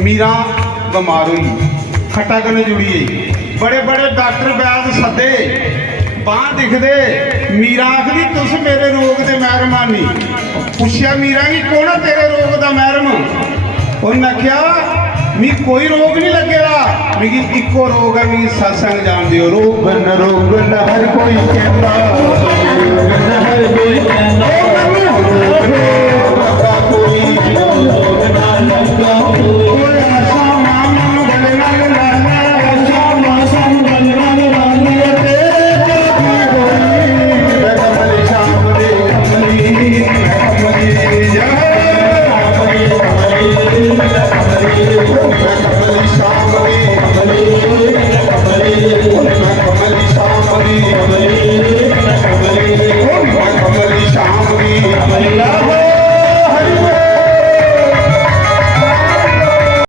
मीरा बीमार हुई, खट्टा कन्नै जुड़ी गई, बड़े बड़े डॉक्टर वैद सदे, बांह दिखदे। मीरा आखदी तुस मेरे रोग दे महरम आनी। पुछया मीरा कि कौन है तेरे रोग दा महरम? उन्हें आख्या मी कोई रोग नहीं लगेगा, मिगी इको रोग है, मिगी सत्संग जान दियो। रोग न हर कोई कहता, रोग न हर कोई कहता,